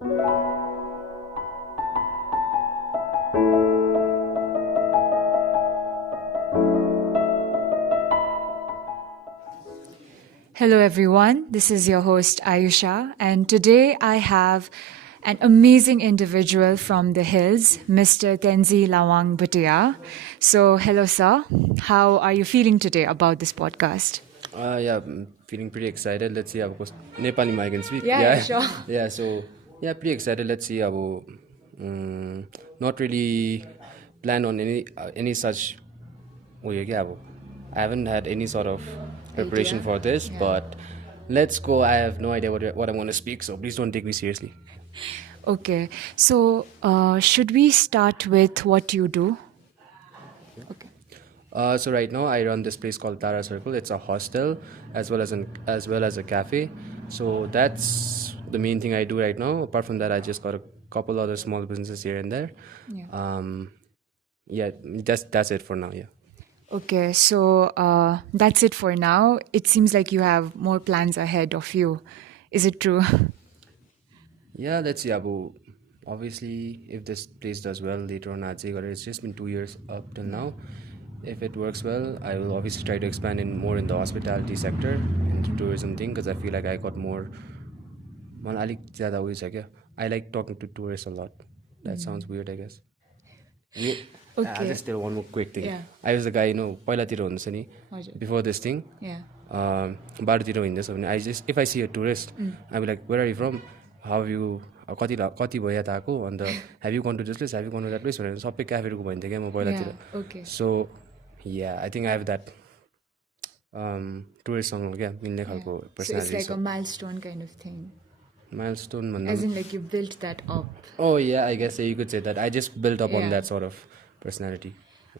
Hello, everyone. This is your host, Ayusha, and today I have an amazing individual from the hills, Mr. Tenzee Lhawang Bhutia. So, hello, sir. How are you feeling today about this podcast? Yeah, I'm feeling pretty excited. Let's see, of course, Nepali I can speak. Yeah, sure. Yeah. So yeah, pretty excited. Let's see, not really plan on any such. Oh yeah, I haven't had any sort of preparation Idea. for this, Yeah. but let's go. I have no idea what I'm going to speak, so please don't take me seriously. Okay. So, should we start with what you do? Okay. So right now I run this place called Tara Circle. It's a hostel as well as a cafe. So that's the main thing I do right now. Apart from that, I just got a couple other small businesses here and there. Yeah. Um, yeah, that's it for now. Yeah. Okay. So, that's it for now. It seems like you have more plans ahead of you. Is it true? Yeah, let's see, Abu. Obviously, if this place does well later on, I'd say it's just been 2 years up till now. If it works well, I will obviously try to expand in more in the hospitality sector, in the tourism thing, because I feel like I got more. मलाई अलिक ज्यादा उयो छ क्या I like talking to tourists a lot. That sounds weird, I guess. You, I'll Okay. just tell one more quick thing. Yeah. I was the guy, पहिलातिर हुन्छ नि, हजुर. before this thing, Yeah. बाटोतिर हिँड्दैछ भने if I see a tourist, I'll be like, where are you from? How have you, कति भयो यता आएको, अन्त have you gone to this place, have you gone to that place भनेर सबै क्याफेहरूको भन्थेँ क्या म पहिलातिर. Yeah. Okay. So yeah, I think I have that टुरिस्टसँग क्या मिल्ने खालको So it's पर्सनालिटी like छ. a milestone kind of thing. Milestone भन्दा As in, like, you built that up. Oh yeah, I guess you could say that. I just built up on Yeah. that sort of personality.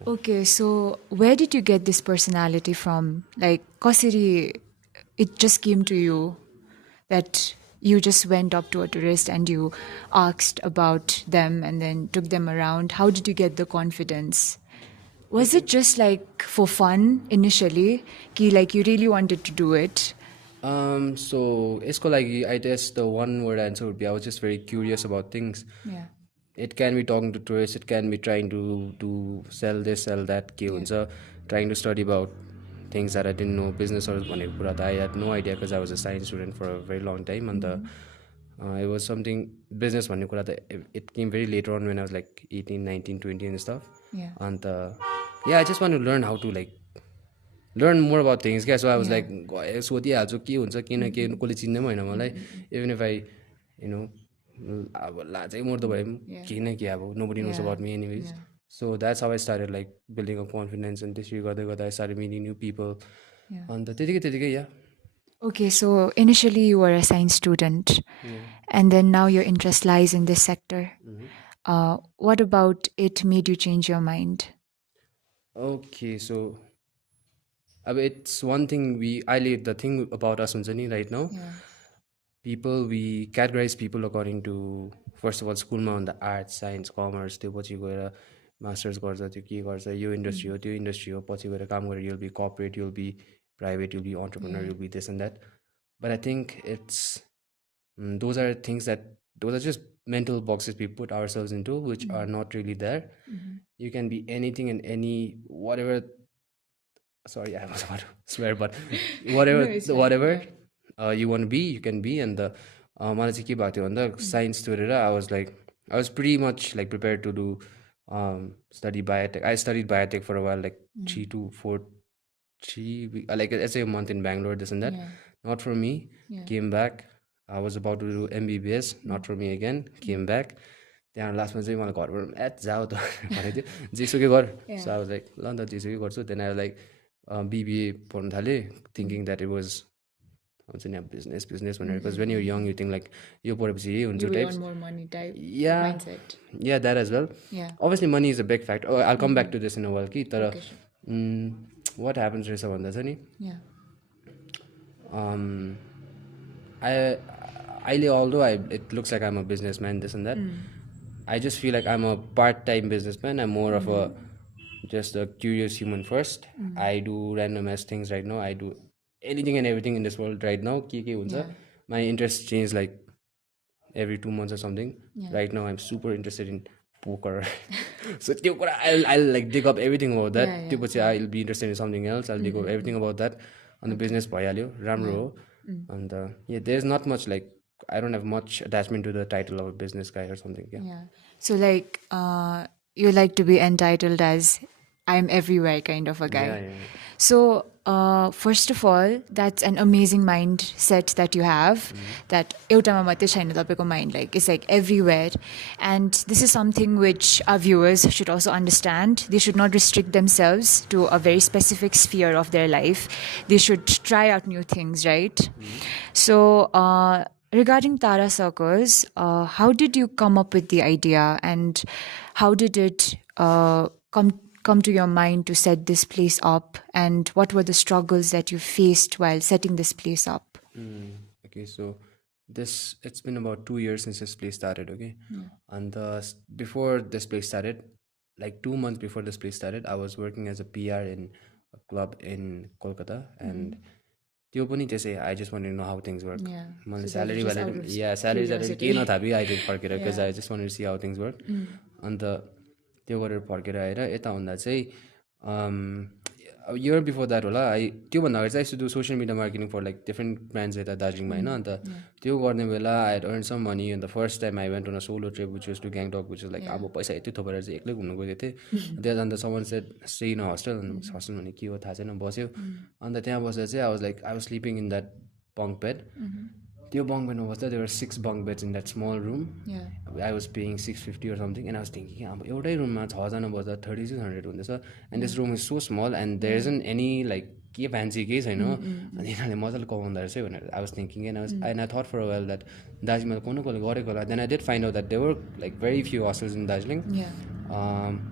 Okay, so where did you get this personality from? Like, kasari, it just came to you that you just went up to a tourist and you asked about them and then took them around. How did you get the confidence? Was it just like for fun initially? Ki, like, you really wanted to do it? So यसको लागि I guess the one word answer would be I was just very curious about things. Yeah. It can be talking to tourists, it can be trying to sell this, sell that, के हुन्छ, trying to study about things that I didn't know, business or भनेको कुरा त I had no idea because I was a science student for a very long time, and it was something business भन्ने कुरा त it came very later on when I was like 18, 19, 20 and stuff. Yeah. And yeah, I just want to learn how to like learn more about things क्या. So I was like सोधिहाल्छु के हुन्छ किन के कसले चिन्दै पनि होइन मलाई, even if I अब लाजै मर्दो भए पनि केही न केही अब nobody knows about me anyways. So that's how I started like building up confidence, and त्यसरी गर्दै गर्दा I started meeting new people. अन्त त्यतिकै yeah. Okay, so initially you were a science student, and then now your interest lies in this sector. What about it made you change your mind? Okay, so it's one thing the thing about us हुन्छ नि right now, people, we categorize people according to first of all स्कुलमा भन्दा arts science commerce, त्यो पछि गएर masters गर्छ, त्यो के गर्छ, यो इन्डस्ट्री हो त्यो इन्डस्ट्री हो, पछि गएर काम गरेर you'll be corporate, you'll be private, you'll be entrepreneur, you'll be this and that. But I think it's those are things that those are just mental boxes we put ourselves into, which are not really there. You can be anything and any whatever. Sorry, I was about to swear, but whatever you want to be, you can be. And the मलाई चाहिँ के भएको थियो भन्दा signs छोडेर I was pretty much like prepared to do study biotech. I studied biotech for a while, like 3 to 4 like let's say a month in Bangalore, this and that. Not for me. Came back. I was about to do MBBS. Not for me again. Came back. त्यहाँ लास्टमा चाहिँ मलाई घरबाट जाऊ त भनेको थियो, जेसुकै गर. So I was like ल नि त जेसुकै गर्छु. Then I was like BBA पढ्नु थालेँ, thinking that it was हुन्छ नि अब business भनेर, because when you're young you think like यो पढेपछि यही हुन्छ You will types. earn more money type Yeah, mindset. yeah, that as well. Yeah. Obviously money is a big factor. I'll come back to this in a while कि तर Okay, sure. what happens रहेछ भन्दा चाहिँ नि Yeah. I although it looks like I'm a businessman, this and that, I just feel like I'm a part-time businessman. I'm more of a just a curious human first. I do random ass things right now. I do anything and everything in this world right now. के हुन्छ, my interest changed like every 2 months or something. Right now I'm super interested in poker. So I'll like dig up everything about that. I'll be interested in something else. I'll dig up everything about that on the business bhayalyo ramro ho. And yeah, there's not much like I don't have much attachment to the title of a business guy or something. Yeah. So like you like to be entitled as I'm everywhere kind of a guy. Yeah. So first of all, that's an amazing mindset that you have. That एउटामा मात्रै छैन तपाईको mind, like it's like everywhere, and this is something which our viewers should also understand. They should not restrict themselves to a very specific sphere of their life. They should try out new things, right? So regarding Tara Circles, how did you come up with the idea, and how did it come to your mind to set this place up, and what were the struggles that you faced while setting this place up? Okay, so it's been about 2 years since this place started, okay? And before this place started, like 2 months before this place started, I was working as a PR in a club in Kolkata, and त्यो पनि त्यसै I just wanted to know how things work. मैले salary salary केही नथापी आइदियो फर्केर because I just wanted to see how things work. अन्त त्यो गरेर फर्केर आएर यता हुँदा चाहिँ year before that होला त्योभन्दा अगाडि चाहिँ I used to do social media marketing for like different brands यता दार्जिलिङमा होइन अन्त त्यो गर्ने बेला I had earned some money and the first time I went on a solo trip which was to Gangtok, which was like अब पैसा यति थोपेर चाहिँ एक्लै घुम्नु गएको थिएँ त्यहाँ जाँदा someone said stay in a hostel, hostel भने के हो थाहा छैन बस्यो अन्त त्यहाँ बसेर चाहिँ I was sleeping in that bunk bed. त्यो bunk bed बस्दा there were 6 bunk beds in that small room. I was paying 650 or something and I was thinking अब एउटै रुममा 6 जना बस्दा 3600 हुँदैछ and this room is so small and there isn't any like के fancy केही छैन अनि यिनीहरूले मजाले कमाउँदो रहेछ भनेर I was thinking and I thought for a while that दार्जिलिङमा कसले गरेको होला. Then I did find out that there were like very few hostels in Darjeeling.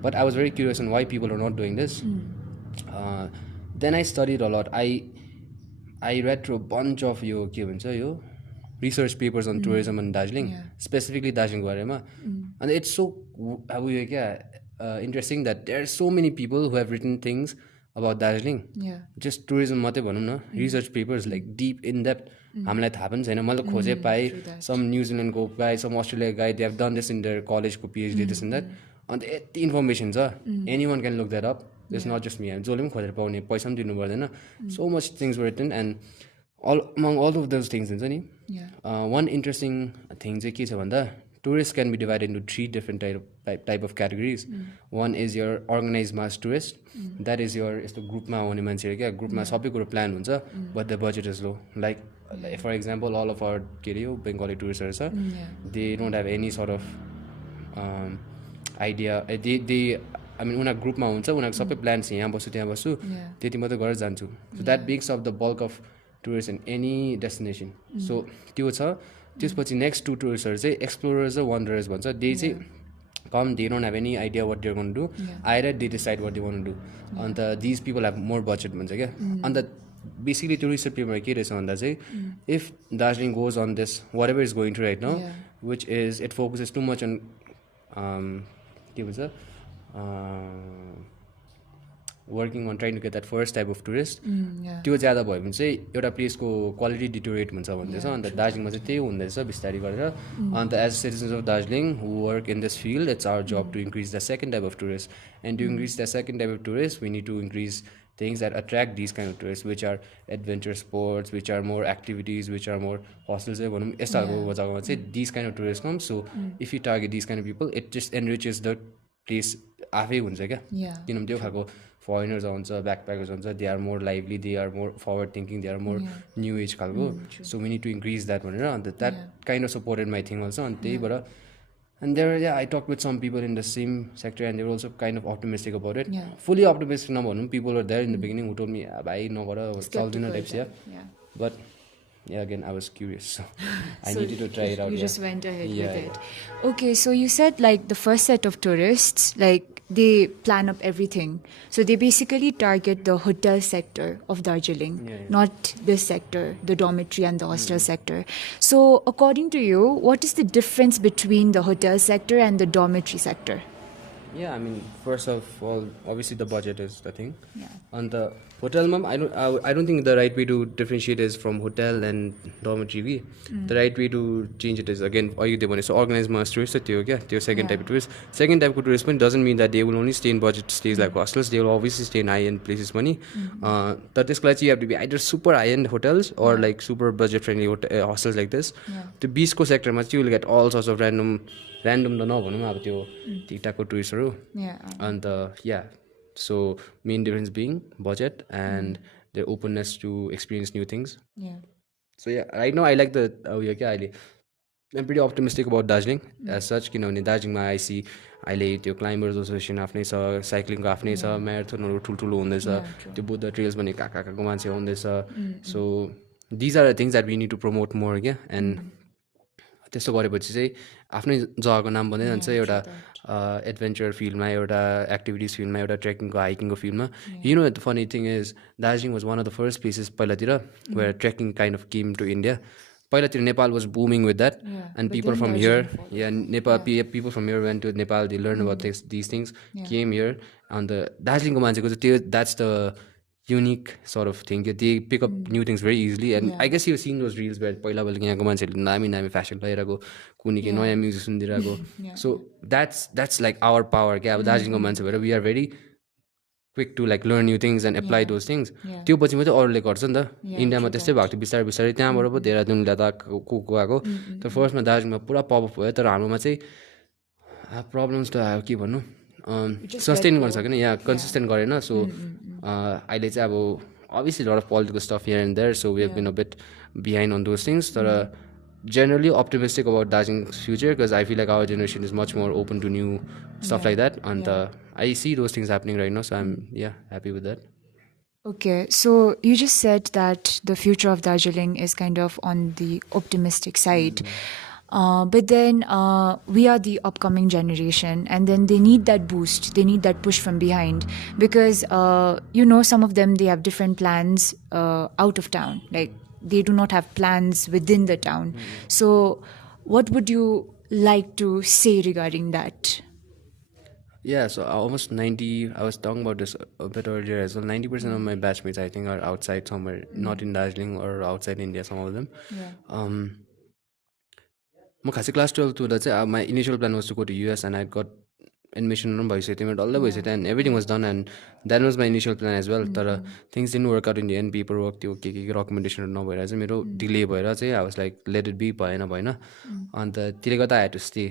But I was very curious on why people are not doing this. Then I studied a lot. I read through a bunch of यो के भन्छ यो research papers on tourism in Darjeeling, specifically Darjeeling बारेमा. And it's so interesting that there are so many people who have written things about Darjeeling. Just tourism मात्रै भनौँ न, research papers like deep in depth. हामीलाई थाहा पनि छैन. मैले खोजे पाएँ some New Zealand को guy, some Australia guy, they have done this in their college को PhD this and that. अन्त यति इन्फर्मेसन छ, anyone can look that up. It's not just me. जसले पनि खोजेर पाउने, पैसा पनि दिनु पर्दैन. So much things were written and among all of those things हुन्छ नि one interesting thing चाहिँ के छ भन्दा tourists can be divided into 3 different type of categories. One is your organized mass tourist. That is your यस्तो ग्रुपमा आउने मान्छेहरू क्या, ग्रुपमा सबै कुरो प्लान हुन्छ but the budget is low. Like for example all of our के अरे यो Bengali tourists छ, they don't have any sort of idea. They I mean उनीहरू ग्रुपमा हुन्छ, उनीहरूको सबै प्लान छ यहाँ बस्छु त्यहाँ बस्छु त्यति मात्रै गरेर जान्छु. So that makes up the bulk of tourists in any destination. So त्यो छ. त्यसपछि next 2 tourists चाहिँ explorers र wanderers भन्छ. They चाहिँ come, they don't have any idea what they're going to do. Either they decide what they want to do. अन्त these people have more budget भन्छ क्या. अन्त basically त्यो research paper के रहेछ भन्दा चाहिँ if Darjeeling goes on this whatever is going through right now, which is it focuses too much on के भन्छ working on trying to get that first type of tourist. त्यो ज्यादा भयो भने चाहिँ एउटा प्लेसको क्वालिटी डिटोरेट हुन्छ भन्दैछ. अन्त दार्जिलिङमा चाहिँ त्यही हुँदैछ बिस्तारै गरेर. अन्त as citizens of Darjeeling who work in this field, it's our job to increase the second type of tourist. And to increase the second type of tourist we need to increase things that attract these kind of tourists, which are adventure sports, which are more activities, which are more hostels. These kind of tourists come. So if you target these kind of people, it just enriches the place. आफै हुन्छ क्या किनभने त्यो खालको foreigners आउँछ, backpackers आउँछ, they are more lively, they are more forward thinking, they are more new age खालको. So we need to increase that भनेर अन्त that kind of supported my thing also. अनि त्यही भएर and there I talked with some people in the same sector and they were also kind of optimistic about it. Fully optimistic नभनौँ, people were there in the beginning who told me भाइ नगर चल्दैन types. But yeah, again I was curious, so I needed to try it out. You just went ahead with it. Okay, so you said like the first set of tourists, like they plan up everything, so they basically target the hotel sector of Darjeeling, not this sector, the dormitory and the hostel sector. So according to you, what is the difference between the hotel sector and the dormitory sector? Yeah, I mean, first of all, obviously the budget is the thing. Yeah. And the hotel, ma'am, I don't think the right way to differentiate is from hotel and dormitory. The right way to change it is again, are you the one? So organized mass tourist, the second type of tourist. Second type of tourist doesn't mean that they will only stay in budget stays like hostels. They will obviously stay in high-end places. Money. That is you have to be either super high-end hotels or like super budget-friendly hostels like this. The बिचको सेक्टरमा चाहिँ you will get all sorts of random त नभनौँ अब त्यो ठिकठाकको टुरिस्टहरू Yeah. अन्त yeah so main difference being budget and their openness to experience new things Yeah. So yeah right now I like the उयो क्या अहिले I'm pretty optimistic about Darjeeling as such किनभने दार्जिलिङमा आइसी अहिले त्यो क्लाइम्बर्स एसोसिएसन आफ्नै छ साइक्लिङको आफ्नै छ म्याराथनहरू ठुल्ठुलो हुँदैछ त्यो बुद्ध ट्रेल्स भन्ने कहाँ कहाँको मान्छे आउँदैछ so these are the things that we need to promote more क्या एन्ड त्यस्तो गरेपछि चाहिँ आफ्नै जग्गाको नाम बन्दै जान्छ एउटा एडभेन्चर फिल्डमा एउटा एक्टिभिटिज फिल्डमा एउटा ट्रेकिङको हाइकिङको फिल्डमा you know the funny thing is Darjeeling was one of the first places पहिलातिर where trekking kind of came to India पहिलातिर Nepal was booming with that and people from here या Nepal people from here went to Nepal they learn about this things came here अन्त दार्जिलिङको मान्छेको चाहिँ त्यो that's the unique sort of thing. They pick up new things very easily. And I guess you've seen those reels where पहिला पहिला यहाँको मान्छेहरूले दामी दामी फेसन लगाइरहेको कुनै के नयाँ म्युजिक सुनिदिरहेको so that's like our power क्या अब दार्जिलिङको मान्छे भएर we are very quick to like learn new things and apply those things त्यो पछि मात्रै अरूले गर्छ नि त इन्डियामा त्यस्तै भएको थियो बिस्तारै बिस्तारै त्यहाँबाट पो देहरादुन लद्दाख को आएको तर फर्स्टमा दार्जिलिङमा पुरा पपअप भयो तर हाम्रोमा चाहिँ प्रब्लम्स त आयो के भन्नु सस्टेन गर्न सकेन यहाँ कन्सिस्टेन्ट गरेन सो अहिले चाहिँ अब obviously lot of political stuff here and there so we have been a bit behind on those things तर generally optimistic about Darjeeling's future because I feel like our generation is much more open to new stuff like that and I see those things happening right now so I'm happy with that. Okay, so you just said that the future of Darjeeling is kind of on the optimistic side. But then we are the upcoming generation, and then they need that boost. They need that push from behind because, some of them, they have different plans out of town. Like, they do not have plans within the town. So what would you like to say regarding that? Yeah, so almost 90, I was talking about this a bit earlier as well. 90% of my batchmates, I think, are outside somewhere, not in Darjeeling or outside India, some of them. म खासै class 12 हुँदा चाहिँ my initial plan was to go to US and I got admission पनि भइसक्यो थियो मेरो डल्लै भइसक्यो थियो and everything was done and that was my initial plan as well तर things didn't work out in the end paper work त्यो के रेकमेन्डेसनहरू नभएर चाहिँ मेरो डिले भएर चाहिँ I was like let it be भएन अन्त त्यसले गर्दा आई ह्याड टु स्टे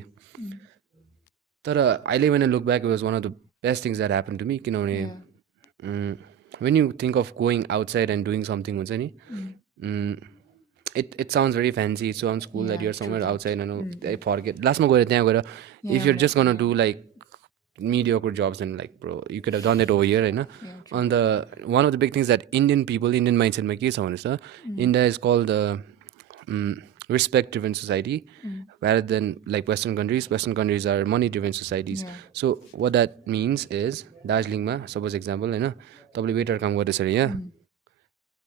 तर अहिले when I look back was one of the best things that happen to me किनभने when you think of going outside and doing something हुन्छ नि it sounds very fancy. It sounds cool that you're somewhere outside and I forget. Last time if you're just gonna do like mediocre jobs then like bro, you could have done it over here, right? On the one of the big things that Indian mindset make is India is called respect driven society rather than like Western countries. Western countries are money driven societies. So what that means is Darjeeling ma suppose example, तपाईले waiter काम गर्दैछ रे यहाँ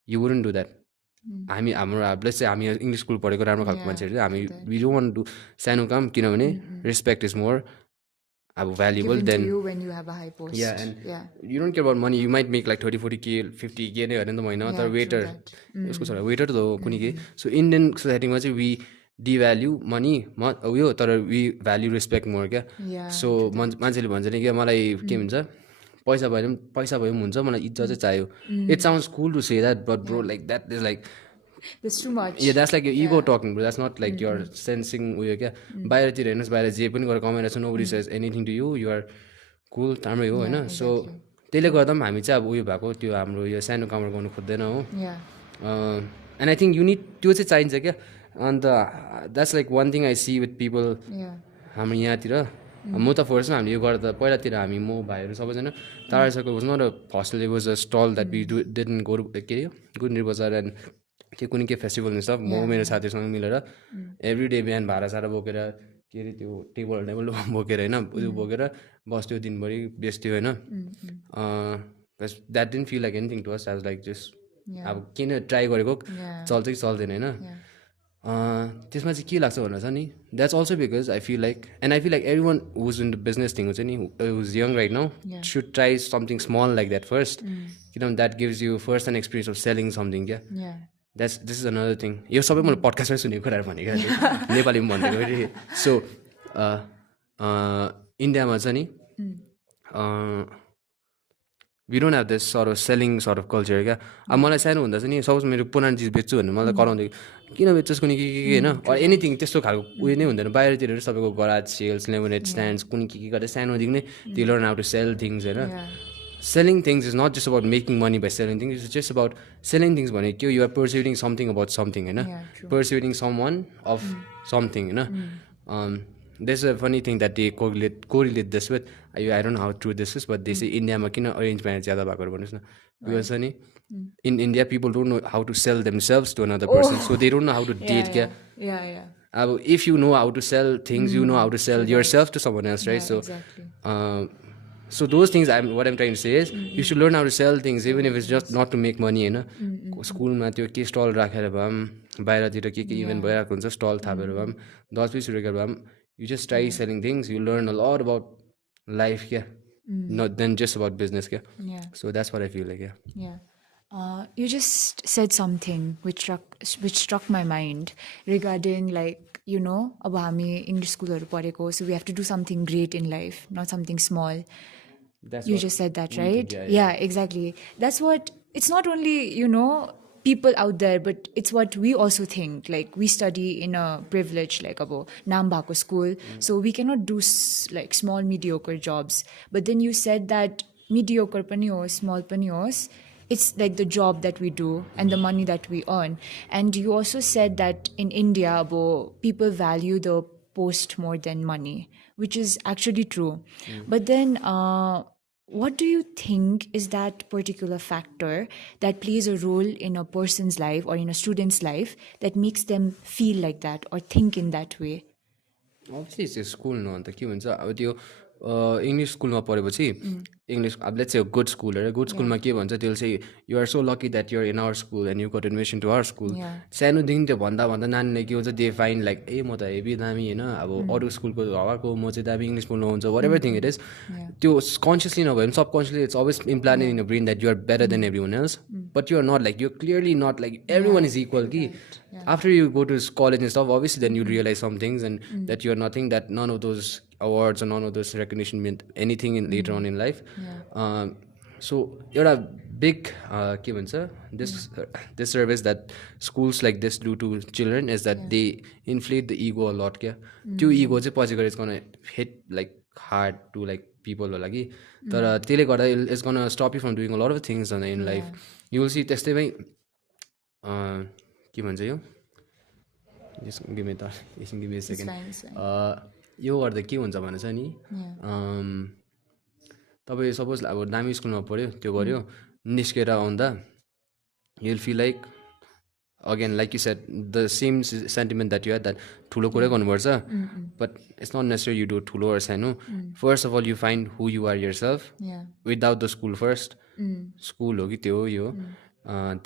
you wouldn't do that. हाम्रो चाहिँ हामी English school पढेको राम्रो खालको मान्छेहरू चाहिँ हामी वी डोन्ट वान्ट टु सानो काम किनभने रेस्पेक्ट इज मोर अब भ्यालुएबल देन या and you don't care about money you might make like 30-40K 50K नै होइन नि त महिना तर वेटर उसको छोरा वेटर त हो कुनै के सो इन्डियन सोसाइटीमा चाहिँ वी डिभ्याल्यु मनी उयो तर वी भ्याल्यु रेस्पेक्ट मोर क्या सो मान्छेले भन्छ नि क्या मलाई के भन्छ पैसा भयो पनि हुन्छ मलाई इज्जत चाहिँ चाहियो it sounds cool to say that but bro like that is like That's too much. Yeah, that's like your ego talking, bro. That's not like you're sensing उयो क्या बाहिरतिर हेर्नुहोस् बाहिर जे पनि गरेर कमाइरहेको छ nobody says anything to you, you are cool राम्रै हो होइन सो त्यसले गर्दा पनि हामी चाहिँ अब उयो भएको त्यो हाम्रो यो सानो कामहरू गर्नु खोज्दैन हो एन्ड आई थिङ्क युनिट त्यो चाहिँ चाहिन्छ क्या अन्त that's like one thing I see with people हाम्रो यहाँतिर म त फर्स्टमा हामीले यो गर्दा पहिलातिर हामी म भाइहरू सबैजना टाढा circle was not a hostel it was a stall that we didn't go के अरे गुन्द्री बजार एन्ड के कुनै के फेस्टिभल नि सब म मेरो साथीहरूसँग मिलेर एभ्री डे बिहान भाँडा बोकेर के अरे त्यो टेबल बोकेर होइन उयो बोकेर बस्थ्यो दिनभरि बेच्थ्यो होइन that didn't feel like anything to us as like just अब किन ट्राई गरेको चल्छ कि चल्दैन होइन त्यसमा चाहिँ के लाग्छ भन्दा छ नि that's also because I feel like every one who's in the business thing हुन्छ नि who's young right now should try something small like that first किनभने that gives you first and experience of selling something क्या this is another thing यो सबै मैले पडकास्टमै सुनेको कुराहरू भनेको नेपालीमा भनेको सो इन्डियामा छ नि we don't have this sort of selling sort of culture क्या अब मलाई सानो हुँदा चाहिँ नि सपोज मेरो पुरानो चिज बेच्छु भने मलाई कराउँदै किन बेच्छस् कुनै के होइन अर एनिथिङ त्यस्तो खालको उयो नै हुँदैन बाहिरतिर सबैको गराज सेल्स लेमोनेड स्ट्यान्ड्स कुनै के गर्दा सानोदेखि नै they learn how to sell things होइन selling things is not just about making money by selling things it's just about selling things भनेको के you're persuading something about something होइन persuading some one of something होइन there's a funny thing that they correlate this with I don't know how true this is but they say इन्डियामा किन arrange marriage ज्यादा भएको भन्नुहोस् न because नि in India people don't know how to sell themselves to another person so they don't know how to date क्या अब if you know how to sell things you know how to sell yourself to someone else right so those things what I'm trying to say is you should learn how to sell things even if it's just not to make money होइन स्कुलमा त्यो के stall राखेर भए पनि बाहिरतिर के event भइरहेको हुन्छ स्टल थापेर भए पनि 10-20 रुपियाँ भए पनि you just try selling things you learn a lot about life not then just about business so that's what I feel like you just said something which struck my mind regarding like you know अब हामी English schoolहरू पढेको so we have to do something great in life not something small you just said that right yeah exactly that's what it's not only you know people out there but it's what we also think like we study in a privilege like abo naam bhako school so we cannot do like small mediocre jobs but then you said that mediocre pani hos small pani hos it's like the job that we do and the money that we earn and you also said that in India abo people value the post more than money which is actually true but then what do you think is that particular factor that plays a role in a person's life or in a student's life that makes them feel like that or think in that way? Obviously, it's a school no अन्त के भन्छ अब त्यो English स्कुलमा पढेपछि English अब let's say good school होइन good स्कुलमा के भन्छ त्यसले चाहिँ you're so lucky that you're in our school and you got admission to our school सानोदेखि त्यो भन्दा नानीले के हुन्छ दे फाइन लाइक ए म त हेभी दामी होइन अब अरू स्कुलको हावाको म चाहिँ दामी इङ्ग्लिस बोल्नु हुन्छ whatever thing it is त्यो कन्सियसली नभए पनि subconsciously it's always implanted in the brain that you're better than every one else but you're not like you're clearly not like every one is equal कि after you go to college and stuff obviously then you realize some things and that you're nothing that none of those awards or none of those recognition meant anything in later on in life so you're a big के भन्छ this service that schools like this do to children is that they inflate the ego a lot क्या त्यो ego चाहिँ पछि गएर it's gonna hit like hard to like people होला कि तर त्यसले गर्दा it's gonna stop you from doing a lot of things in life you will see त्यस्तै के भन्छ यो यो गर्दा के हुन्छ भने चाहिँ नि तपाईँ सपोज अब दामी स्कुलमा पढ्यो त्यो गऱ्यो निस्केर आउँदा you will feel like again like you said the same sentiment that you had that ठुलो कुरै गर्नुपर्छ but it's not necessary you do ठुलो अर सानो first of all you find who you are yourself without the school first school हो कि त्यो हो यो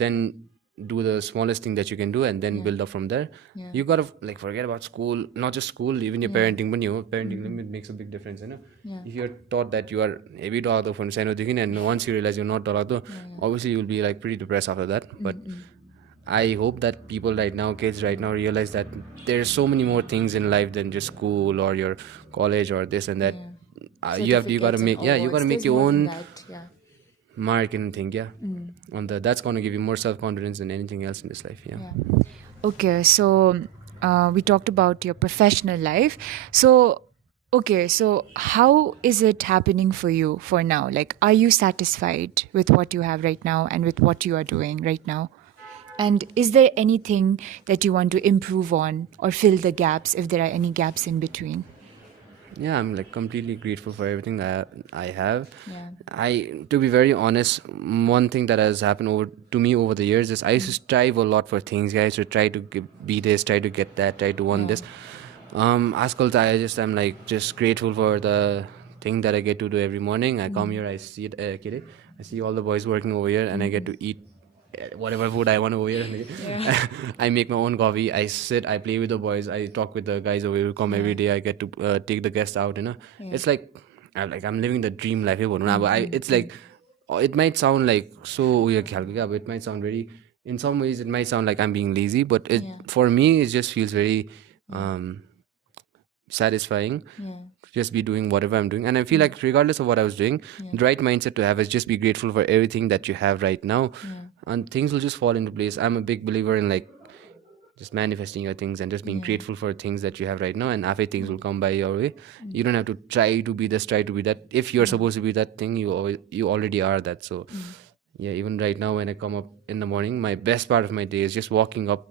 then do the smallest thing that you can do and then build up from there you gotta like forget about school not just school even your parenting पनि हो parenting makes a big difference if you're taught that you are heavy डरलाग्दो from सानोदेखि and once you realize you're not डरलाग्दो obviously you'll be like pretty depressed after that but I hope that people right now kids right now realize that there's so many more things in life than just school or your college or this and that you gotta make you gotta make your own mark and thing and that's going to give you more self-confidence than anything else in this life okay so we talked about your professional life so how is it happening for you for now like are you satisfied with what you have right now and with what you are doing right now and is there anything that you want to improve on or fill the gaps if there are any gaps in between I'm like completely grateful for everything that I have to be very honest one thing that has happened to me over the years is I used to strive a lot for things I used to try to be this try to get that try to want this आजकल I'm like just grateful for the thing that I get to do every morning I come here I see it I see all the boys working over here and I get to eat whatever food I want to wear. I make my own coffee. I sit. I play with the boys. I talk with the guys over here who come every day. I get to take the guests out. It's like I'm living the dream life. It's like it might sound like so weird, but it might sound very. In some ways, it might sound like I'm being lazy, but for me, it just feels very satisfying to just be doing whatever I'm doing. And I feel like regardless of what I was doing, the right mindset to have is just be grateful for everything that you have right now, and things will just fall into place. I'm a big believer in like just manifesting your things and just being grateful for things that you have right now, and after things will come by your way. You don't have to try to be this, try to be that. If you're supposed to be that thing, you already are that. So yeah, even right now when I come up in the morning, my best part of my day is just walking up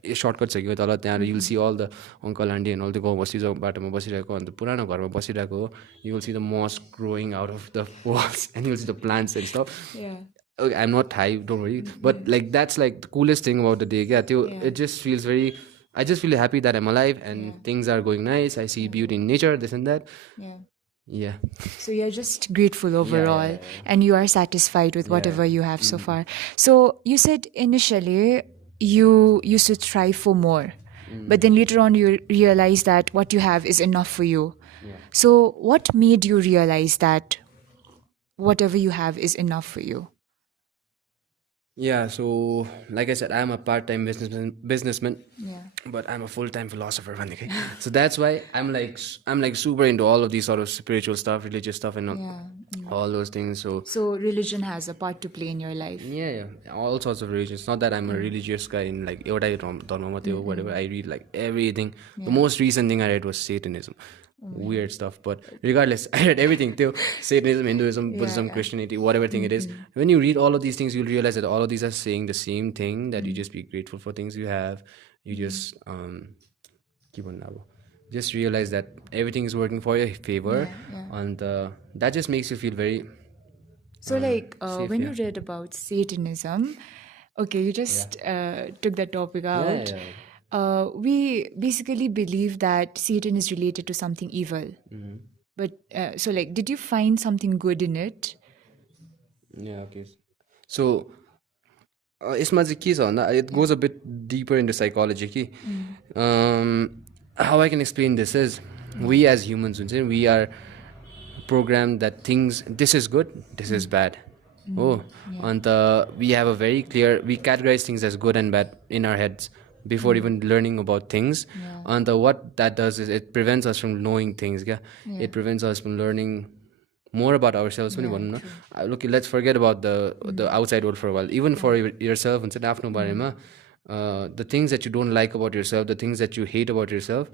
shortcut छ कि तल त्यहाँ you'll C all the uncle aunty and all त्यो गाउँ बस्ती बाटोमा बसिरहेको अन्त पुरानो घरमा बसिरहेको हो you'll see the moss growing out of the walls and you'll see the plants and stuff okay, I'm not high, don't worry, but like that's like the coolest thing about the day. It just feels very. I just feel happy that I'm alive and things are going nice. I see beauty in nature, this and that. Yeah. So you're just grateful overall, and you are satisfied with whatever you have so far. So you said initially you used to strive for more, but then later on you realize that what you have is enough for you. So what made you realize that whatever you have is enough for you? Yeah, so like I said, I'm a part-time businessman, but I'm a full-time philosopher. So that's why I'm like super into all of these sort of spiritual stuff, religious stuff, and all those things. So religion has a part to play in your life. Yeah, all sorts of religions. Not that I'm a religious guy in like whatever. I read like everything. The most recent thing I read was Satanism. Weird stuff, but regardless, I read everything too. Satanism, Hinduism, Buddhism, Christianity, whatever thing it is. When you read all of these things, you'll realize that all of these are saying the same thing, that you just be grateful for things you have. You just keep on now. Just realize that everything is working for your favor, and that just makes you feel very so like when you read about Satanism, okay, you just took that topic out. We basically believe that Satan is related to something evil. But so like, did you find something good in it? Yeah, okay. So यसमा चाहिँ के छ भन्दा it goes a bit deeper into psychology कि how I can explain this is we as humans we are programmed that things, this is good, this is bad. And we have a very clear, we categorize things as good and bad in our heads before even learning about things. And what that does is it prevents us from knowing things. It prevents us from learning more about ourselves. Look, let's forget about the outside world for a while. Even for yourself, the things that you don't like about yourself, the things that you hate about yourself,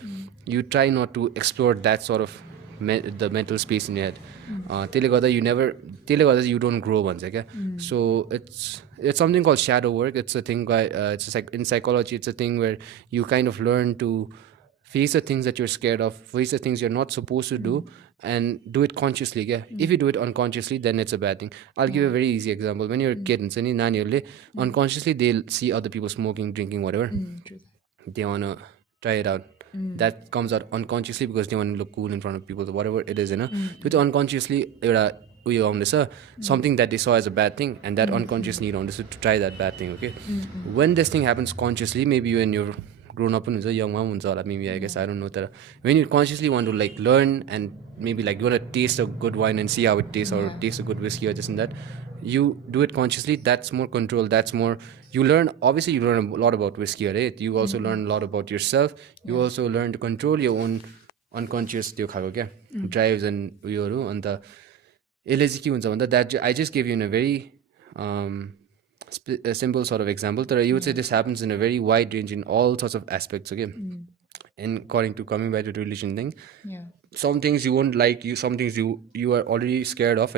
you try not to explore that sort of the mental space in your head. You don't grow once. So it's something called shadow work. It's a thing in psychology, it's a thing where you kind of learn to face the things that you're scared of, face the things you're not supposed to do, and do it consciously. If you do it unconsciously, then it's a bad thing. I'll give you a very easy example. When you're a kid, unconsciously they'll see other people smoking, drinking, whatever. They want to try it out. That comes out unconsciously because they want to look cool in front of people, whatever it is. Unconsciously something that they saw as a bad thing, and that unconsciously to try that bad thing. When this thing happens consciously, maybe when you're grown up and young mom, maybe I guess I don't know that. When you consciously want to like learn and maybe like you want to taste a good wine and see how it tastes, or taste a good whiskey or this and that, you do it consciously. That's more control. That's more, you learn, obviously you learn a lot about whiskey, right? You also learn a lot about yourself. You also learn to control your own unconscious drives and the that I just gave you in a very a simple sort of example. You would say this happens in a very wide range in all sorts of aspects. And according to coming back to the religion thing, some things you won't like, some things you are already scared of,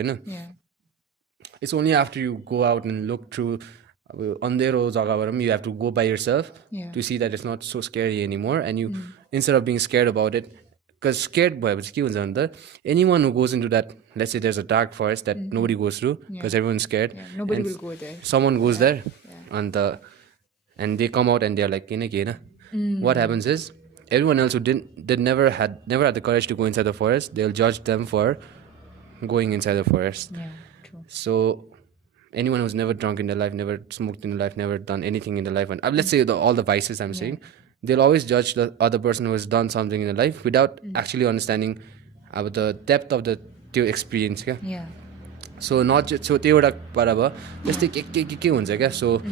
it's only after you go out and look through you have to go by yourself to see that it's not so scary anymore. And you instead of being scared about it, because scared by anyone who goes into that, let's say there's a dark forest that nobody goes through because everyone's scared, nobody will go there, someone goes there and they come out and they're like what happens is everyone else who never had the courage to go inside the forest, they'll judge them for going inside the forest. True. So anyone who's never drunk in their life, never smoked in their life, never done anything in their life, and let's say all the vices I'm saying, they'll always judge the other person who has done something in their life without actually understanding the depth of the त्यो experience क्या. Yeah. So not just so त्यौवटा पारा भयो त्यस्तै के हुन्छ क्या. So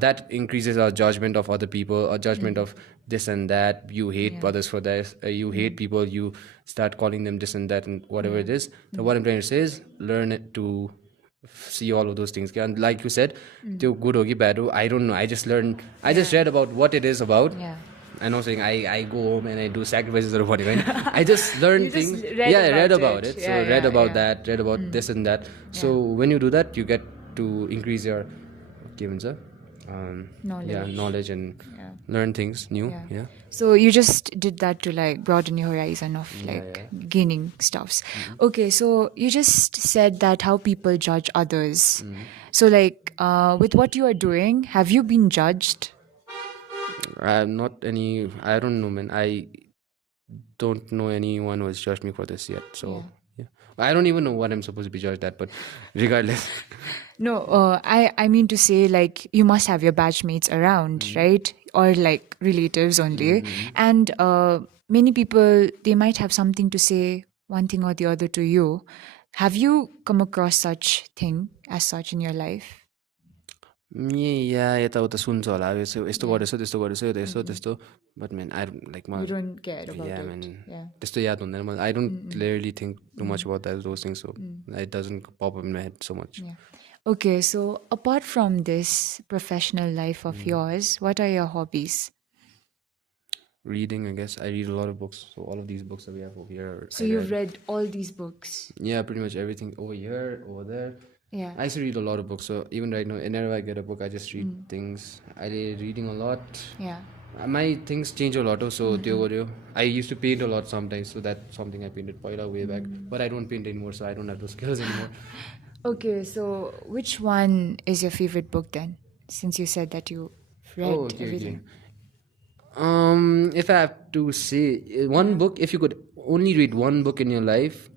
that increases our judgment of other people, our judgment of this and that. You hate others for that, you hate people, you start calling them this and that and whatever it is. So what I'm trying to say is learn it to see all of those things. And like you said, त्यो good हो कि bad हो, I don't know. I just learned, I just read about what it is about. Yeah. I'm not saying I go home and I do sacrifices or whatever. I just learn You just things. read I read about about it. it. Yeah, So read yeah, about yeah. that, read about this and that. So when you do that, you get to increase your knowledge and learn things new. Yeah. So you just did that to like broaden your horizon of like gaining stuffs. Okay, so you just said that how people judge others. So like with what you are doing, have you been judged? I'm not any. I don't know, man. I don't know anyone who has judged me for this yet. So yeah, I don't even know what I'm supposed to be judged at. But regardless, No, I mean to say like you must have your batchmates around, right? Or like relatives only. And many people, they might have something to say, one thing or the other to you. Have you come across such thing as such in your life? यताउता सुन्छ होला अब यस्तो गरेछ त्यस्तो गरेछ यस्तो त्यस्तो. But man, I don't like my. You don't care about Yeah, it. man. Yeah. त्यस्तो याद हुँदैन मलाई. I don't really think too much about those things, so it doesn't pop up in my head so much. Yeah. Okay, so apart from this professional life of yours, what are your hobbies? Reading, I guess. I read a lot of books, so all of these books that we have over here. So you've read all these books? Yeah, pretty much everything over here, over there. Yeah. I used to read a lot of books, so even right now, whenever I get a book, I just read things. I reading a lot. Yeah. My things change a lot, so I used to paint a lot sometimes, so that's something I painted way back. But I don't paint anymore, so I don't have those skills anymore. Okay, so which one is your favorite book then? Since you said that you read everything. If I have to say one book, if you could only read one book in your life,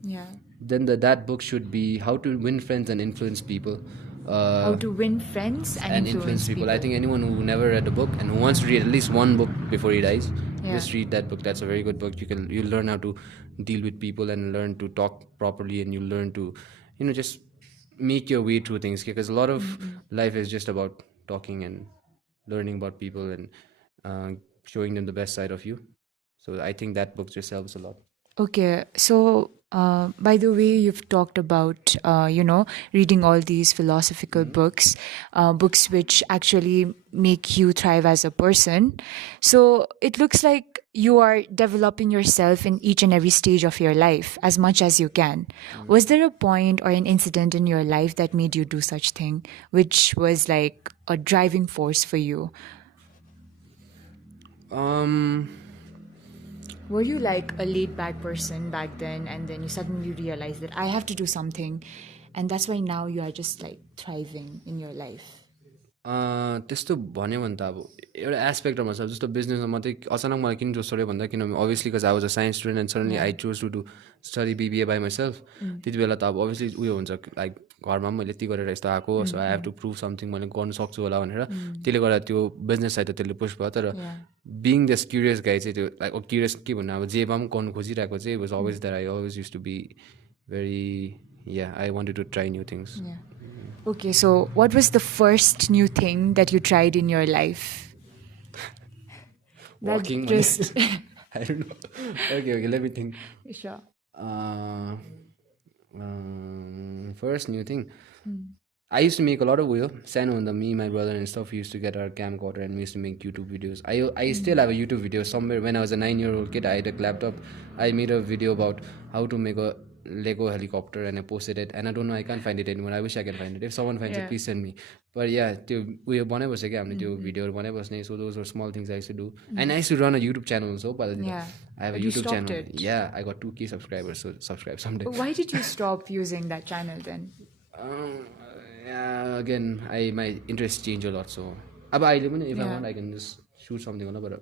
then that book should be How to Win Friends and Influence People. How to Win Friends and Influence People. I think anyone who never read a book and who wants to read at least one book before he dies, just read that book. That's a very good book. You'll learn how to deal with people and learn to talk properly, and you'll learn to, just make your way through things, because a lot of life is just about talking and learning about people and showing them the best side of you. So I think that book just helps a lot. Okay, so by the way, you've talked about, reading all these philosophical books, books which actually make you thrive as a person. So it looks like you are developing yourself in each and every stage of your life as much as you can. Was there a point or an incident in your life that made you do such thing, which was like a driving force for you? Were you like a laid back person back then, and then you suddenly realized that I have to do something, and that's why now you are just like thriving in your life? त्यस्तो भन्यो भने त अब एउटा एस्पेक्टमा छ, जस्तो बिजनेसमा मात्रै अचानक मलाई किन चुज गर्यो भन्दा, किनभने obviously because I was a science student and suddenly I choose to do study BBA by myself. त्यति बेला त अब अभियसली उयो हुन्छ, लाइक घरमा पनि मैले यति गरेर यस्तो आएको, so I have to prove something मैले गर्नु सक्छु होला भनेर. त्यसले गर्दा त्यो बिजनेस साइड त त्यसले पुस भयो. तर बिङ दिस क्युरियस गाई चाहिँ त्यो लाइक क्युरियस के भन्नु, अब जेमा पनि गर्नु खोजिरहेको चाहिँ was always that I always use to be very I wanted to try new things. Okay, so what was the first new thing that you tried in your life? Walking. I don't know. Okay, let me think. Sure. First new thing. I used to make a lot of video. Sano and me, my brother and stuff, we used to get our camcorder and we used to make YouTube videos. I still have a YouTube video somewhere. When I was a 9-year-old kid, I had a laptop. I made a video about how to make a Lego helicopter and I posted it. And I don't know, I can't find it anymore. I wish I can find it. If someone finds it, please send me. But yeah, we have one video. So those were small things I used to do. And I used to run a YouTube channel also. But I have a YouTube channel. Yeah, I got 2K subscribers. So subscribe someday. Why did you stop using that channel then? Yeah, again, my interests change a lot. So, if I want, I can just shoot something on. But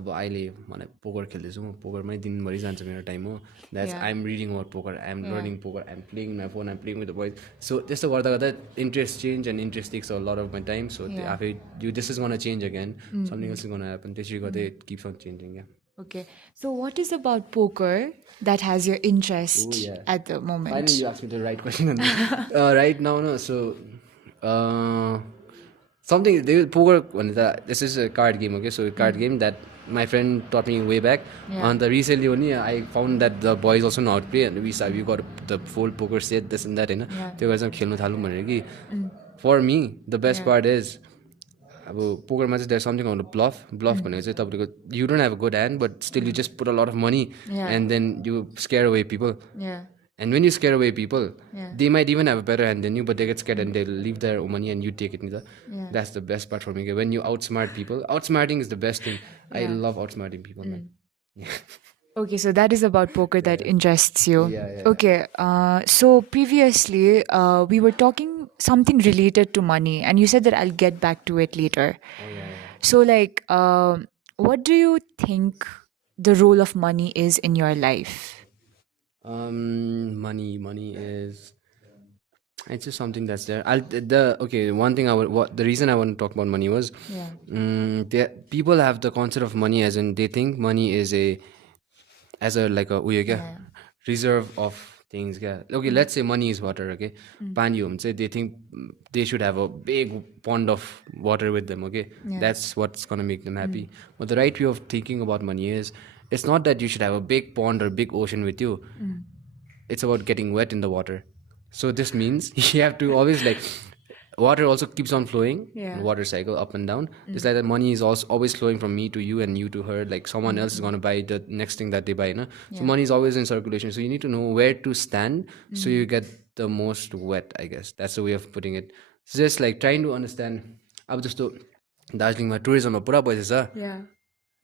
अब अहिले मलाई poker खेल्दैछु म पोकरमै दिनभरि जान्छ मेरो time हो that's I am reading about poker I am learning poker I am playing my phone I am playing with the boys so त्यस्तो गर्दा गर्दा interest change and interest takes a lot of my time so आफै you this is gonna change again something else is gonna happen त्यसरी गर्दै keeps on changing क्या Okay. So what is about poker that has your interest at the moment? Finally, you asked me the right question on this. Right now, no. So, something they poker. This is a card game, okay? So, a card game that my friend taught me way back. And the recently only I found that the boys also know how to play, and we got the full poker set, this and that, you know. They guys are खेल्नु थालौँ भनेर कि. For me, the best part is. अब पोकरमा चाहिँ there something on bulb भनेको चाहिँ तपाईँको you don't have a good hand but still you just put a lot of money and then you scare away people and when you scare away people they might even have a better hand than you but they get scare and they leave their money and you take it नि त that's the best part for me when you outsmart people outsmarting is the best thing I लभ out स्मार्टिङ people म्यान Okay, so that is about poker that interests you. Okay, so previously we were talking something related to money, and you said that I'll get back to it later. So, like, what do you think the role of money is in your life? Money is it's just something that's there. One thing the reason I want to talk about money was people have the concept of money as in they think money is like a reserve of things. Okay, let's say money is water. Okay, pani say they think they should have a big pond of water with them. Okay, that's what's gonna make them happy. But the right way of thinking about money is it's not that you should have a big pond or big ocean with you. It's about getting wet in the water. So this means you have to always like water also keeps on flowing, water cycle up and down. Just like that money is also always flowing from me to you and you to her, like someone else is going to buy the next thing that they buy, no? So money is always in circulation, so you need to know where to stand so you get the most wet, I guess that's the way of putting it. So just like trying to understand अब जस्तो दार्जिलिङमा टुरिज्ममा पुरा पैसा छ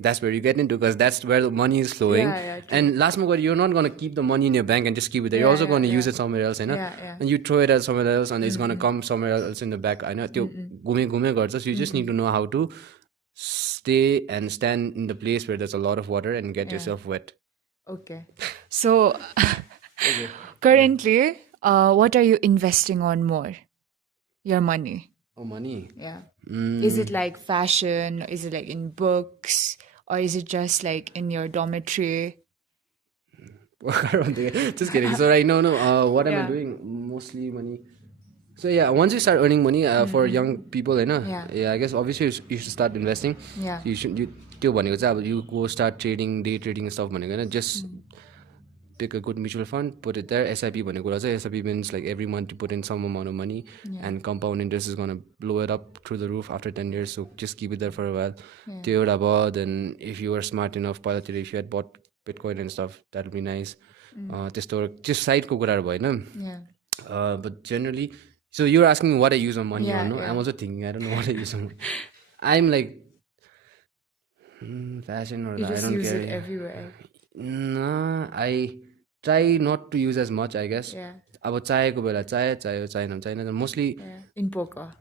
that's where you get into because that's where the money is flowing. And last month you're not going to keep the money in your bank and just keep it there. You're also going to use it somewhere else, you know? And you throw it at somewhere else and it's going to come somewhere else in the back. I know gume garcha, so you just need to know how to stay and stand in the place where there's a lot of water and get yourself wet. Okay. So currently what are you investing on more? Your money. Oh, money. Yeah. Is it like fashion? Is it like in books? Or is it just like in your dormitory? Just kidding. So right now, what am I doing? Mostly money. So yeah, once you start earning money for young people, I guess obviously you should start investing. Yeah. So you go start trading, day trading and stuff. Just pick a good mutual fund, put it there. SIP SIP means like every month you put in some amount of money and compound interest is going to blow it up through the roof after 10 years. So just keep it there for a while. Then if you were smart enough, if you had bought Bitcoin and stuff, that would be nice. Just side ko kura bhayo haina. But generally, so you're asking me what I use my money on, no? I'm also thinking, I don't know what I use on. I'm like, fashion or you that, I just don't use care. it everywhere. Nah, I try not to use as much, I guess. अब चाहेको बेला चाहियो चाहिएन mostly in poker.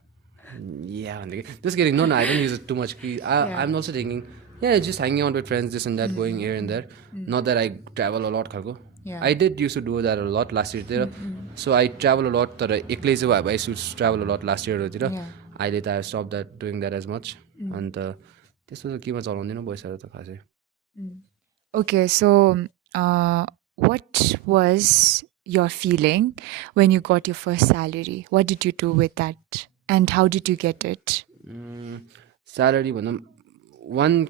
Yeah, just kidding. No, I don't use it too much. I'm also thinking, just hanging out with friends, this and that, going here and there. Not that I travel a lot, khalko. I did used to do that a lot last year. So I travel a lot. I used to travel a lot last year. I did. I stopped doing that as much. And this was a key boys. Okay, so what was your feeling when you got your first salary? What did you do with that? And how did you get it? Salary, one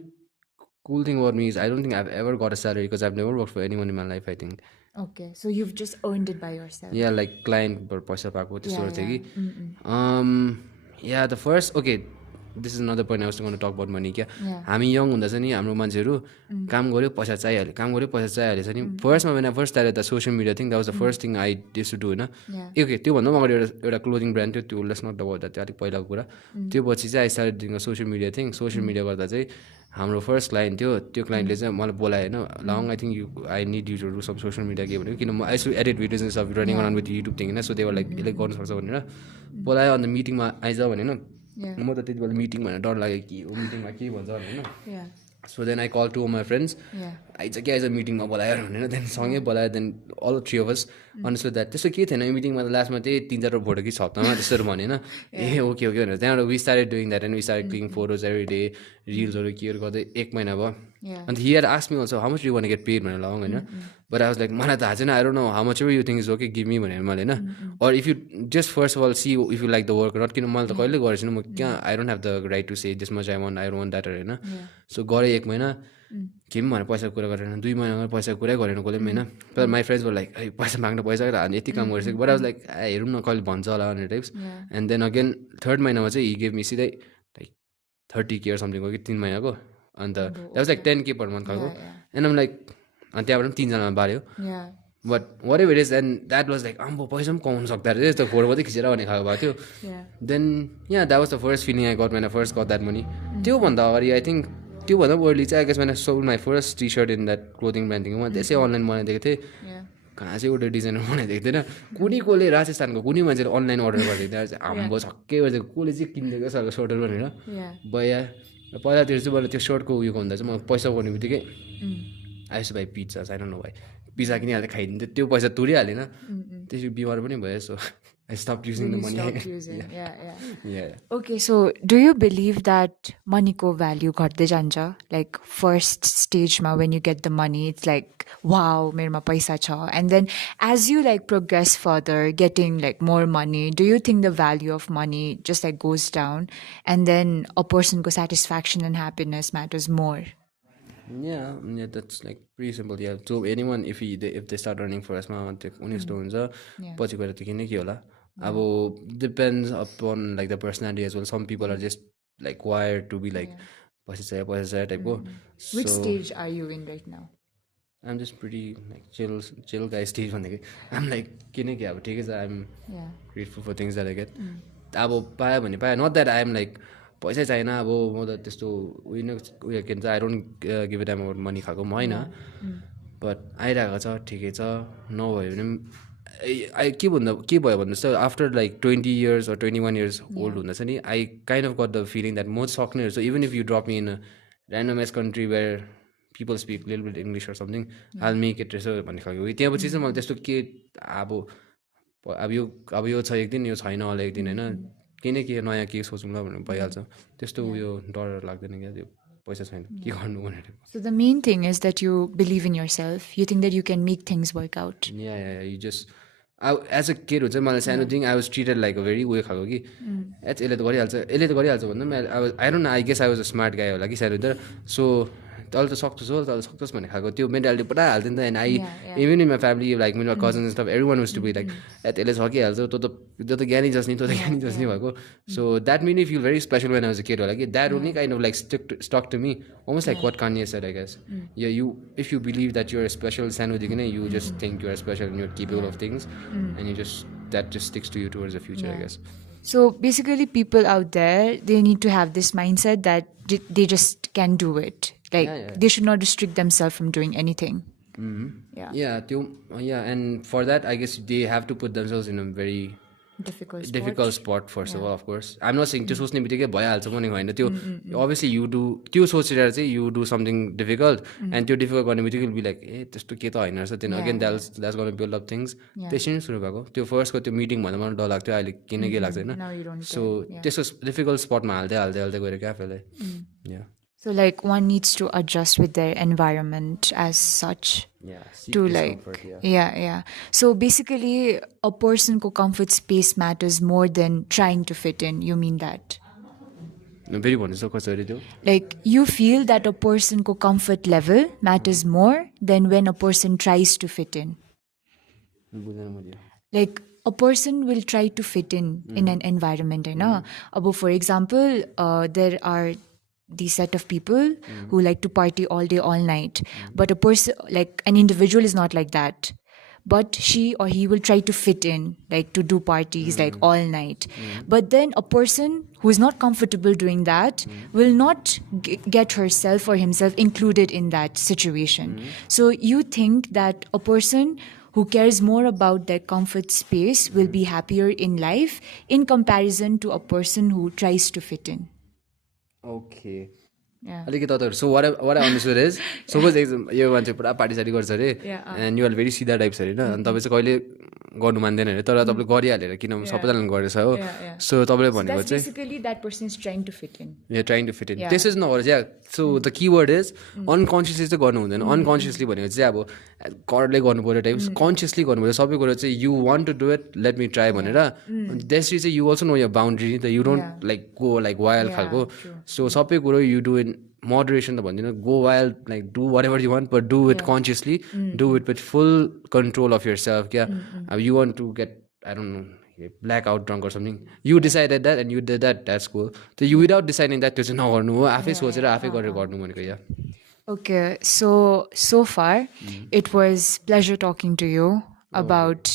cool thing about me is I don't think I've ever got a salary because I've never worked for anyone in my life, I think. Okay, so you've just earned it by yourself. Yeah, like client per paisa paako त्यस्तो sort of thing. The first, okay, this is another point I was going to talk about money. हामी young हुँदा चाहिँ नि हाम्रो मान्छेहरू काम गर्यो पैसा चाहिहाल्यो नि फर्स्टमा when I first started the social media thing, that was the first thing I used to do होइन okay त्योभन्दा पनि अगाडि एउटा क्लोथिङ ब्रान्ड थियो त्यो लेट्स नट अबाउट द्याट त्यो अलिक पहिलाको कुरा त्यो पछि चाहिँ I started doing social media thing social media गर्दा चाहिँ हाम्रो फर्स्ट क्लाइन्ट थियो त्यो क्लाइन्टले चाहिँ मलाई बोलायो होइन long I think I need you to do some social media के भनेको किन म आई सु एडिट भिडियोज एन्ड सब running around with YouTube thing होइन सो त्यो लाइक यसले गर्नु सक्छ भनेर बोलायो अन्त मिटिङमा आइज भने होइन म त त्यति बेला मिटिङ भनेर डर लाग्यो कि मिटिङमा के भन्छ होइन So then I called two of my friends. Yeah. आइज कि आइज मिटिङमा बोलाएर भनेर देन सँगै बोलाएर then all three of us understood that त्यस्तो केही थिएन मिटिङमा त लास्टमा त्यही 3-4 फोटो कि हप्तामा त्यस्तोहरू भन्यो होइन ए ओके ओके भनेर त्यहाँबाट we started doing that and we started clicking photos every day रिल्सहरू केहरू गर्दै 1 महिना भयो अन्त here ask me also how much you want get paid भनेर लगाउँ होइन बट आई वाज लाइक मलाई त थाहा छैन I don't know how much ever you think is okay give me भनेर मैले होइन or if you just first of all see if you like the work not किन मैले त कहिले गरेको छैन म कहाँ I don't have the right to say this much I want that होइन सो गरेँ 1 महिना के पनि भनेर पैसाको कुरा गरेन 2 महिना पैसाको कुरै गरेन कसले पनि होइन तर माई फ्रेन्ड्स वर लाइक पैसा माग्नु पैसा हामी यति काम गरिसक्यो बट आई वाज लाइक हेरौँ न कहिले भन्छ होला भनेर types and then again third महिनामा चाहिँ हि गेभ मी सिधै लाइक 30K समथिङ हो कि 3 महिनाको अन्त that was like 10K per month खालको एन्ड आम लाइक अनि त्यहाँबाट पनि 3जनामा बाऱ्यो but whatever is and that was like आम्बो पैसा पनि कमाउनु सक्दा रहेछ यस्तो फोटो मात्रै खिचेर भन्ने खालको भएको थियो then yeah that was the first feeling I got man first got that money त्योभन्दा अगाडि आई थिङ्क त्योभन्दा अर्ली चाहिँ I guess man sold my first T shirt in that clothing brand thing मैले त्यसै अनलाइन बनाइदिएको थिएँ कहाँ चाहिँ एउटा डिजाइनर बनाइदिएको थिएन कुनै कसले राजस्थानको कुनै मान्छेले अनलाइन अर्डर गरिदिएको थियो हाम्रो छक्कै गरिदिएको कसले चाहिँ किनिदिएको सालको सर्टहरू भनेर बया पहिलातिर चाहिँ मैले त्यो सर्टको उयो भन्दा चाहिँ म पैसा गर्ने बित्तिकै आयुष भाइ पिज्जा छैन न भाइ पिज्जा किनिहाल्दा खाइदिन्थ्यो त्यो पैसा तुरिहालेन त्यसरी बिमार पनि भयो सो I stopped using the money. Stopped using. Yeah. Okay, so do you believe that money ko value ghatte janja? Like first stage ma when you get the money, it's like wow, mere ma paisa cha. And then as you like progress further, getting like more money, do you think the value of money just like goes down, and then a person ko satisfaction and happiness matters more? Yeah, that's like pretty simple. Yeah, so anyone if they start earning for us, ma unisto huncha, पछि गएर त किन के होला. अब depends upon like the personality as well. Some people are just like wired to be like पैसा चाहियो type को. Which stage are you in right now? I'm just pretty like chill guy stage भनेको. I'm like किन के अब ठिकै छ. I'm grateful for things that I get. अब पायो भने पायो. Not that I'm like पैसा चाहिएन अब म त त्यस्तो उयो के भन्छ I don't give it time about money खाएको म होइन बट आइरहेको छ ठिकै छ नभयो भने पनि के भयो भन्नु जस्तो after like 20 years or 21 years old हुँदा चाहिँ नि I kind of got the feeling that म सक्ने रहेछु even if you drop me in a random ass country where people speak little bit English or something I make it रहेछ भन्ने खालको त्यहाँपछि चाहिँ मलाई त्यस्तो के अब यो छ एक दिन यो छैन होला एक दिन होइन के न के नयाँ के सोचौँला भनेर भइहाल्छ त्यस्तो उयो डर लाग्दैन क्या त्यो पैसा छैन के गर्नु भनेर So the main thing is that you believe in yourself. You think that you can make things work out. Yeah, you just as a care हुन्छ मलाई सानोदेखि I was treated like a very उयो खालको कि यसले त गरिहाल्छ भन्दा पनि I don't I guess I was a smart guy होला कि सानोतिर सो तल त सक्छस् भन्ने खालको त्यो मेन्टालिटी पुरा हाल्थ्यो नि त and I even in my family like मेरो cousins stuff every one was to be like त्यसले सकिहाल्छ त्यो त ज्ञानी जस्नी त्यो त ज्ञानी जस्नी भएको so that mean feel very special when I was a care होला कि that only kind of like stuck to me almost like what Kanye said I guess you if you believe that you're special सानोदेखि नै you just think you're special and you're capable of things and you just that just sticks to you towards the future I guess So basically people out there, they need to have this mindset that they just can do it. Like they should not restrict themselves from doing anything. And for that I guess they have to put themselves in a very difficult spot first of all of course I'm not saying त्यो सोच्ने बित्तिकै भइहाल्छ पनि होइन त्यो obviously you do त्यो सोचेर चाहिँ you do something difficult and त्यो difficult गर्ने बित्तिकै will be like ए त्यस्तो के त होइन रहेछ then again that's going to build up things त्यसरी नै सुरु भएको त्यो फर्स्टको त्यो मिटिङ भन्दा मलाई डर लाग्थ्यो अहिले किन के लाग्छ होइन सो त्यस्तो डिफिकल्ट स्पटमा हाल्दै गएर क्या आफैलाई So like one needs to adjust with their environment as such. To like So basically a person ko comfort space matters more than trying to fit in. You mean that? Very wonderful. कसरी त्यो Like you feel that a person ko comfort level matters more than when a person tries to fit in. Like a person will try to fit in an environment, you know. For example, there are these set of people who like to party all day, all night. But a person, like an individual is not like that. But she or he will try to fit in, like to do parties like all night. But then a person who is not comfortable doing that will not get herself or himself included in that situation. So you think that a person who cares more about their comfort space will be happier in life in comparison to a person who tries to fit in. Okay. Yeah. अलिकति तपाईँहरू so what I understood is suppose यो मान्छे पुरा party सार्टी गर्छ अरे and you are very सिधा types अरे होइन अनि तपाईँ चाहिँ कहिले गर्नु मान्दैन अरे तर तपाईँले गरिहालेर किन सबैजनाले गरेछ हो सो तपाईँले भनेको चाहिँ Basically, that person is trying to fit in. Trying to fit in त्यसै नगरेर चाहिँ so the keyword is unconsciously चाहिँ गर्नु हुँदैन अनकन्सियसली भनेको चाहिँ अब करले गर्नु पऱ्यो टाइप कन्सियसली गर्नु पऱ्यो सबै कुरो चाहिँ you want to do it let me try भनेर त्यसरी चाहिँ you also know your boundary the you don't like go like wild खालको सो सबै कुरो यु डु इन मोडरेसन त भन्दिनँ go wild like do whatever you want but do it consciously do it with full control of yourself क्या अब you want to get I don't know black out drunk or something you decided that and you did that that's cool so you without deciding that त्यो चाहिँ नगर्नु हो आफै सोचेर आफै गरेर गर्नु भनेको या Okay, so far it was pleasure talking to you about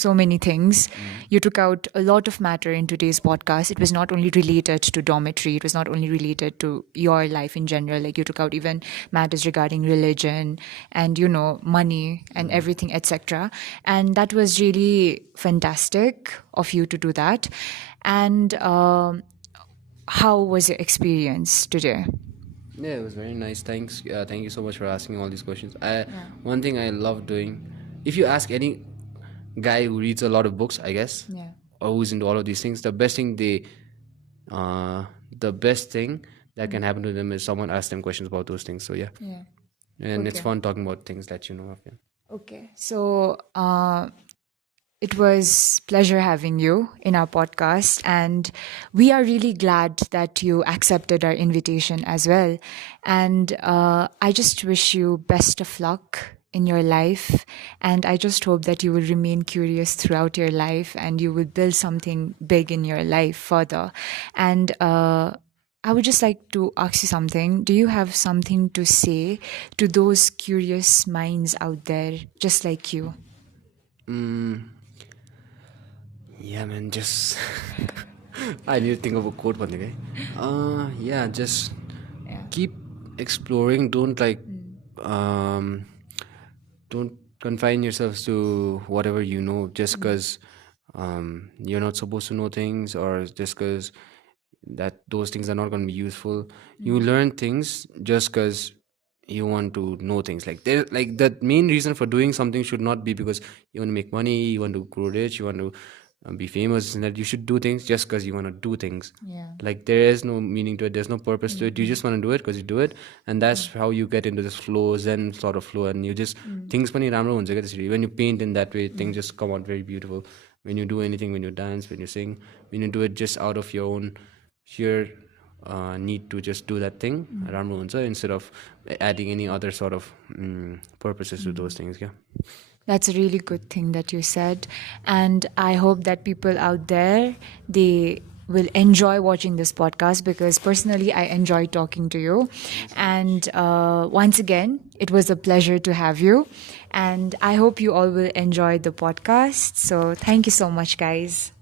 so many things. You took out a lot of matter in today's podcast. It was not only related to dormitory, it was not only related to your life in general. Like you took out even matters regarding religion and money and everything, etc. And that was really fantastic of you to do that. And how was your experience today? Yeah, it was very nice. Thanks. Thank you so much for asking all these questions. One thing I love doing, if you ask any guy who reads a lot of books, I guess, or who's into all of these things, the best thing that can happen to them is someone asks them questions about those things. So yeah. And it's fun talking about things that you know of. Yeah. Okay, so it was pleasure having you in our podcast, and we are really glad that you accepted our invitation as well. And I just wish you best of luck in your life, and I just hope that you will remain curious throughout your life and you will build something big in your life further. And I would just like to ask you something. Do you have something to say to those curious minds out there just like you? Yeah, man, just I need to think of a quote one day. Yeah, just keep exploring. Don't don't confine yourselves to whatever you know just because you're not supposed to know things, or just because that those things are not going to be useful. You learn things just because you want to know things. Like the main reason for doing something should not be because you want to make money, you want to grow rich, you want to be famous, and that you should do things just because you want to do things. Like there is no meaning to it, there's no purpose to it. You just want to do it because you do it, and that's how you get into this flow, zen sort of flow, and you just things pani ramro huncha ke त्यसरी. When you paint in that way, things just come out very beautiful. When you do anything, when you dance, when you sing, when you do it just out of your own sheer need to just do that thing, ramro huncha, instead of adding any other sort of purposes to those things. Yeah. That's a really good thing that you said. And I hope that people out there, they will enjoy watching this podcast, because personally I enjoy talking to you. And once again, it was a pleasure to have you. And I hope you all will enjoy the podcast. So thank you so much, guys.